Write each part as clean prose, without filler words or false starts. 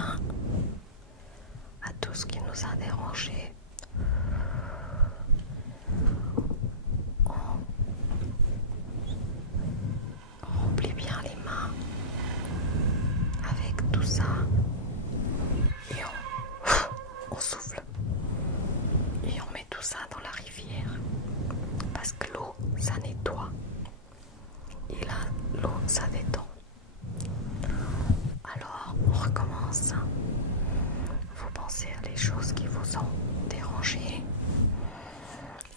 bien à tout ce qui nous a dérangé. On remplit bien les mains avec tout ça et on souffle et on met tout ça dans la rivière parce que l'eau ça nettoie et là l'eau ça détend. Alors on recommence. Vous pensez à des choses qui vous ont dérangé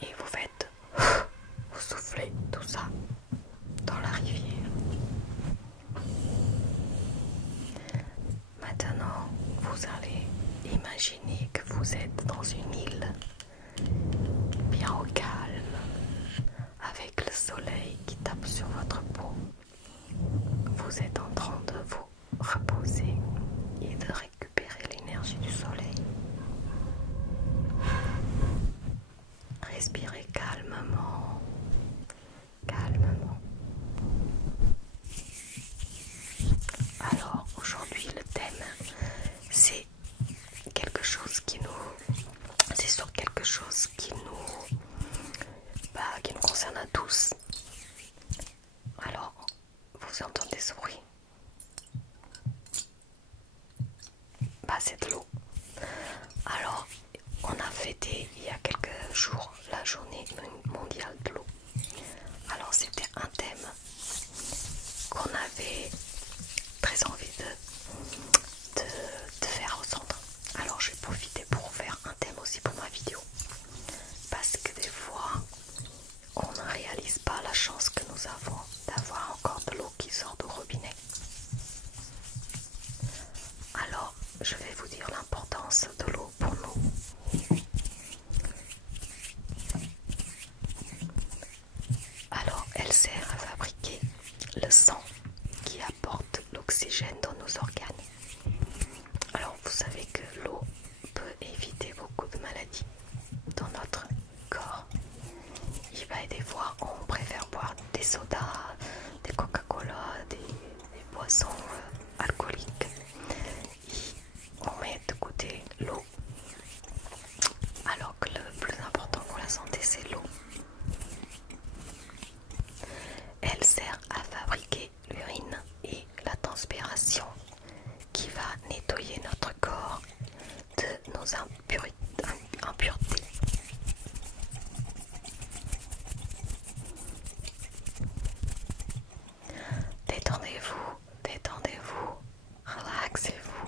et vous faites, vous soufflez tout ça dans la rivière. Maintenant, vous allez imaginer que vous êtes dans une île bien au calme, avec le soleil qui tape sur votre peau. Vous êtes en train de vous reposer et de récupérer l'énergie du soleil. Respirez calmement, calmement. Alors aujourd'hui le thème c'est quelque chose qui nous, c'est sur quelque chose qui nous concerne à tous. Alors vous entendez ce bruit? C'est de l'eau. Alors on a fêté il y a quelques jours la journée mondiale de l'eau. Alors c'était un thème qu'on avait très envie de faire au centre. Alors j'ai profité pour faire un thème aussi pour ma vidéo. Parce que des fois, on ne réalise pas la chance que nous avons d'avoir encore de l'eau qui sort du robinet. Alors je vais vous dire l'importance de l'eau pour nous. Alors elle sert à fabriquer le sang qui apporte l'oxygène dans nos organes. Alors vous savez que l'eau peut éviter beaucoup de maladies dans notre corps. Et des fois on préfère boire des sodas, des Coca-Cola, des boissons alcooliques. Et on met de côté l'eau. Alors que le plus important pour la santé c'est l'eau. Elle sert à fabriquer l'urine et la transpiration qui va nettoyer notre corps de nos impuretés. Détendez-vous, détendez-vous, relaxez-vous.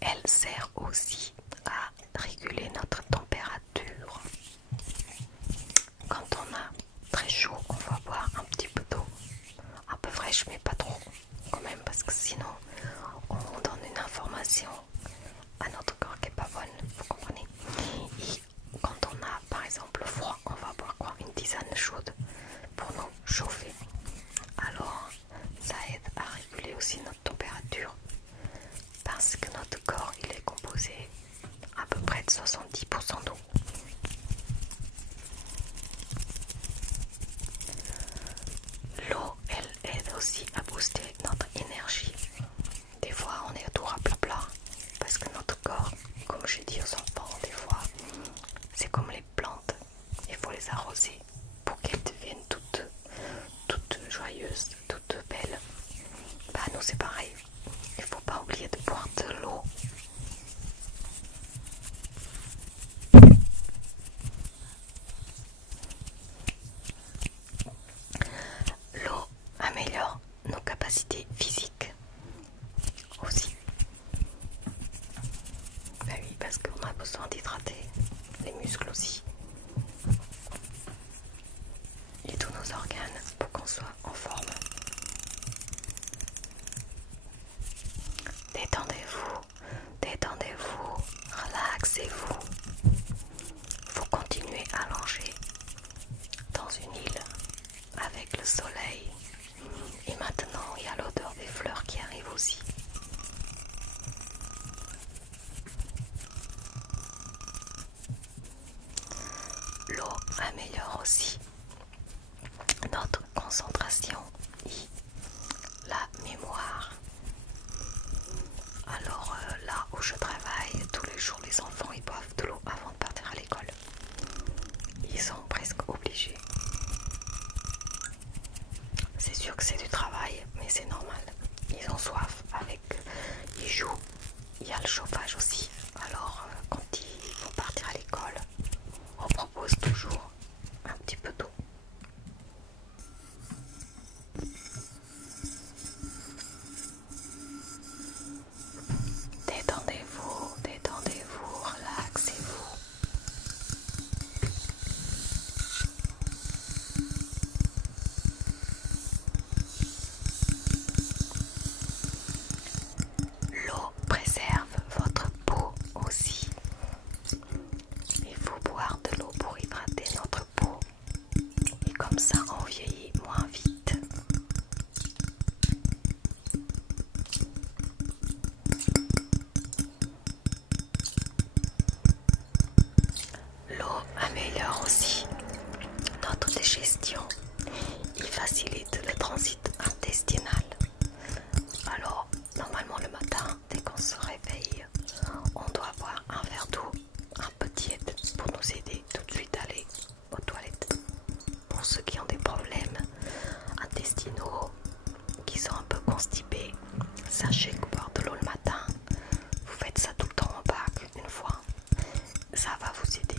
Elle sert aussi à réguler notre température. Quand on a très chaud, on va boire un petit peu d'eau, un peu fraîche mais pas trop quand même, parce que sinon on donne une information à notre corps qui n'est pas bonne, vous comprenez. Et quand on a par exemple froid, on va boire quoi? Une tisane chaude pour nous chauffer. Alors ça aide à réguler aussi notre température, parce que notre corps il est composé à peu près de 70% d'eau. L'eau, elle aide aussi à booster notre énergie. Des fois, on est tout raplapla parce que notre corps, comme j'ai dit aux enfants, des fois, c'est comme les plantes. Il faut les arroser pour qu'elles deviennent toutes joyeuses, toutes belles. Nous, c'est pareil. Il ne faut pas oublier de boire de l'eau. L'eau améliore nos capacités physiques aussi. Oui, parce qu'on a besoin d'hydrater les muscles aussi. Et tous nos organes pour qu'on soit en forme. Détendez-vous, détendez-vous, relaxez-vous. Vous continuez à longer dans une île avec le soleil. Et maintenant, il y a l'odeur des fleurs qui arrive aussi. L'eau améliore aussi notre concentration et la mémoire. où je travaille, tous les jours les enfants ils boivent de l'eau avant de partir à l'école. Ils sont presque obligés. C'est sûr que c'est du travail, mais c'est normal. Ils ont soif avec, ils jouent. Il y a le chauffage aussi. Alors quand ils vont partir à l'école, on propose toujours un petit peu d'eau. Détendez-vous, détendez-vous, relaxez-vous. L'eau préserve votre peau aussi. Il faut boire de l'eau pour hydrater notre peau. Et comme ça, on vieillit moins vite. L'eau améliore aussi notre digestion. Il facilite le transit intestinal. Alors, normalement le matin, dès qu'on se réveille, on doit boire un verre d'eau, un peu tiède, pour nous aider tout de suite à aller aux toilettes. Pour ceux qui ont des problèmes intestinaux, qui sont un peu constipés, sachez que boire de l'eau le matin, vous faites ça tout le temps, pas qu'une fois, ça va vous aider.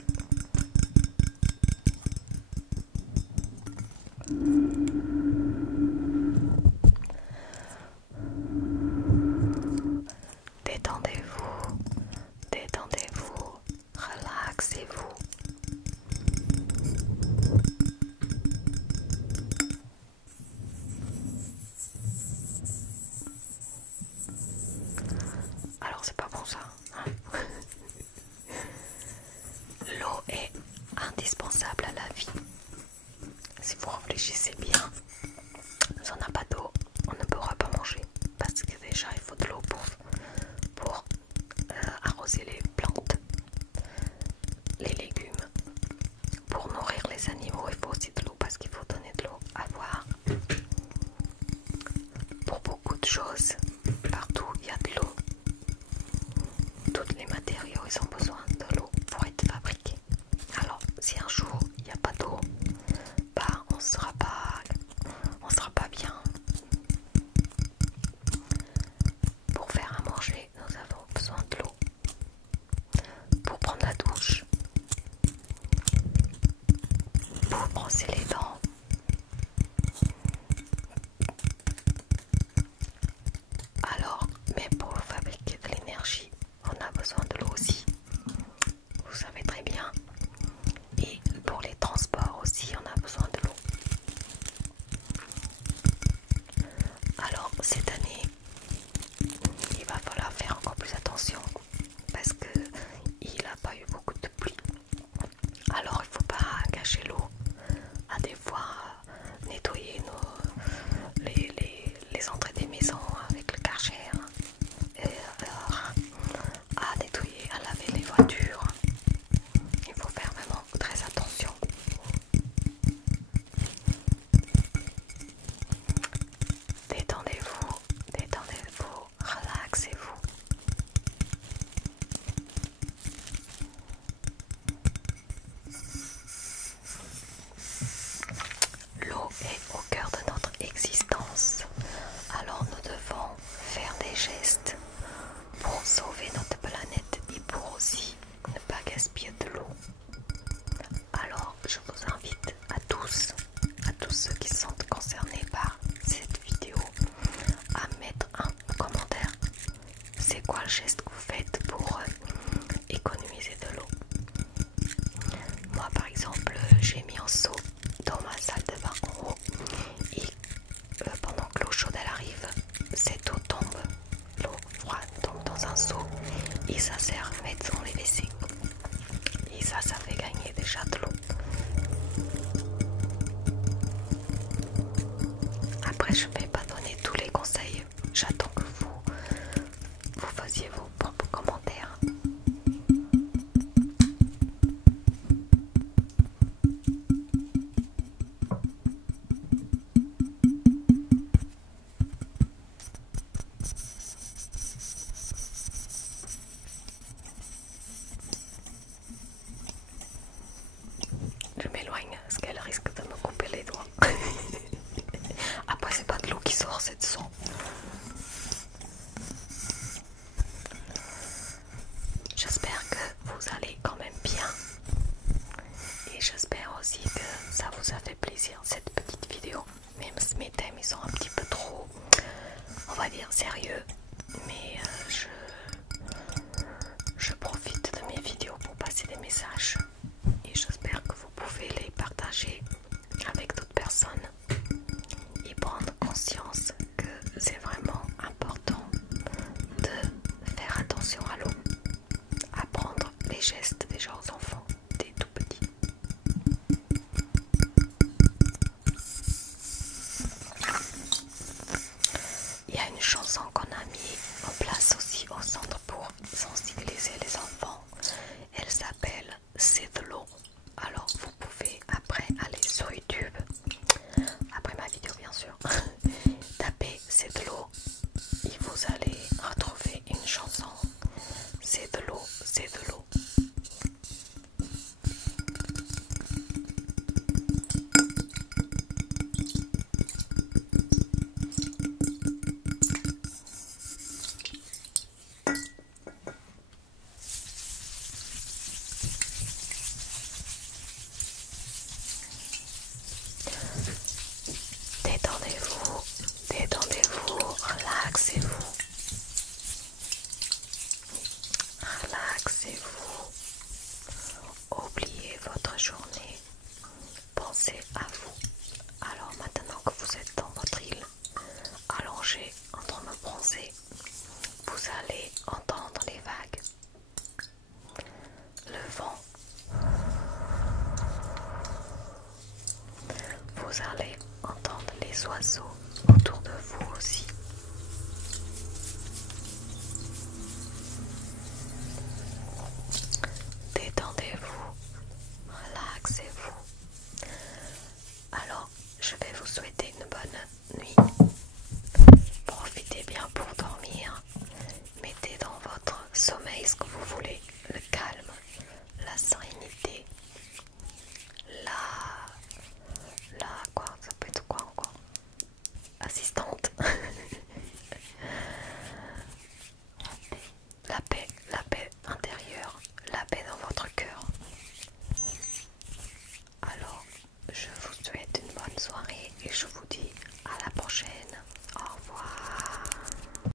Détendez-vous, détendez-vous, relaxez-vous. Alors c'est pas bon ça, hein. L'eau est indispensable à la vie. Si vous réfléchissez bien, si on n'a pas d'eau, on ne pourra pas manger. Parce que déjà il faut de l'eau pour arroser les plantes, les légumes. Pour nourrir les animaux, il faut aussi de l'eau parce qu'il faut donner de l'eau à boire. Pour beaucoup de choses, partout il y a de l'eau. Tous les matériaux ils ont besoin de l'eau pour être fabriqués. Alors si un jour il n'y a pas d'eau, bah on sera pas bien. Pour faire à manger, nous avons besoin de l'eau. Pour prendre la douche, pour brosser les dents. Alors, mais pour fabriquer de l'énergie, on a besoin de l'eau aussi. Vous savez très bien. Et pour les transports aussi, on a besoin de l'eau. Alors, cette année, il va falloir faire encore plus attention parce que il n'a pas eu beaucoup de pluie. Alors, il ne faut pas gâcher l'eau. À des fois, nettoyer les entrées des maisons avec le Karcher. Et à nettoyer, à laver les voitures. Il faut faire vraiment très attention. Détendez-vous, détendez-vous, relaxez-vous. L'eau est au cœur de notre existence. Alors nous devons faire des gestes pour sauver notre planète et pour aussi ne pas gaspiller de l'eau. Alors je vous invite à tous ceux qui sont concernés par cette vidéo, à mettre un commentaire. C'est quoi le geste que vous faites pour économiser de l'eau? Moi par exemple, j'ai mis un seau dans ma salle de bain en haut et pendant que l'eau chaude elle arrive, cette eau tombe, l'eau froide tombe dans un seau et ça sert à mettre dans les WC. Et ça fait gagner déjà de l'eau. Après je ne vais pas donner tous les conseils, j'attends que vous fassiez vos sérieux, mais je profite de mes vidéos pour passer des messages et j'espère que vous pouvez les partager avec d'autres personnes et prendre conscience que c'est vraiment important de faire attention à l'eau, apprendre les gestes déjà aux enfants dès tout petits. Il y a une chanson qu'on a mis en place aussi au centre pour sensibiliser les enfants. Elle s'appelle C'est de l'eau. Alors vous pouvez après aller sur YouTube, après ma vidéo bien sûr, taper C'est de l'eau et vous allez retrouver une chanson. C'est de l'eau, c'est de l'eau. Détendez-vous, détendez-vous, relaxez-vous. Relaxez-vous. Oubliez votre journée. Pensez à vous. Alors maintenant que vous êtes dans votre île, allongé en train de bronzer, vous allez entendre